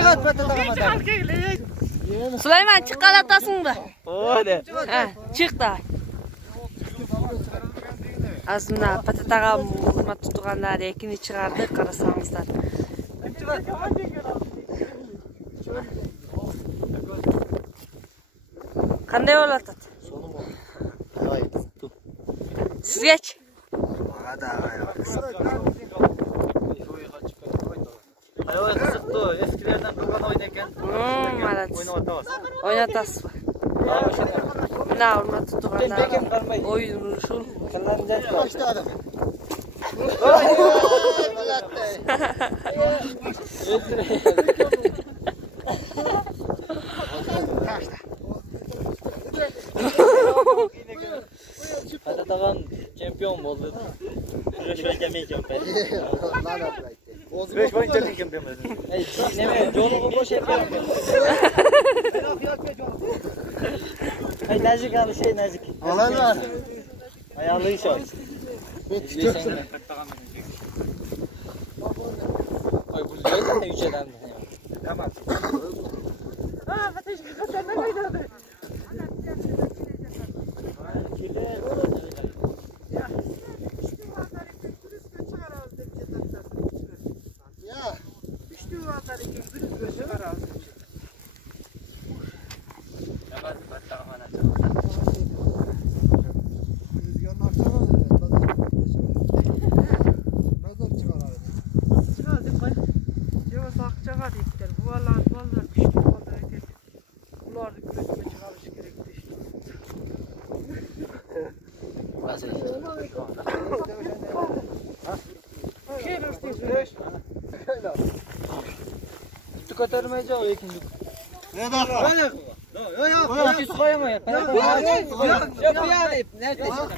Çıkart patata. Süleyman çık qalatasın da. Hadi. Ha, çık da. Aslında patataga hurmat tutganlar ekini çıkardı qarasanızlar. Qanday bo'latadi? Sizgachi? Ayol qiziqdi. Eskilardan bo'lgan o'yin ekan. O'ynatasiz. Mana hurmat tutganlar. O'yin shu. Başladım. Patatagam chempion bo'ldi. Kurash bo'yicha men chempion. Kurash bo'yicha men chempion bo'ldim. Ey, nima, jo'lig'i bo'shyapman. Ay, nazik al, şey nazik. Alan var. Ayarlı iş ol. Ay, bu zaten 3 adam. Tamam. Ha, ateş kaçanlar oynadı. Ya. Üçlü vatanı gibi bir çıkar aldı. Rüzgarın aktarı nazar çıkar abi. Çıkardık bak. Cevaz akçağa diktiler. Bu vallahi düştü vallahi etek. Bunlar da küresine çıkarmış gerekti işte. Şey rastlayız. Kutu kotarmayacak o ikinci. Ne dakika? Yok. Kutu koyamayız. Yok yani. Nerede? Yok.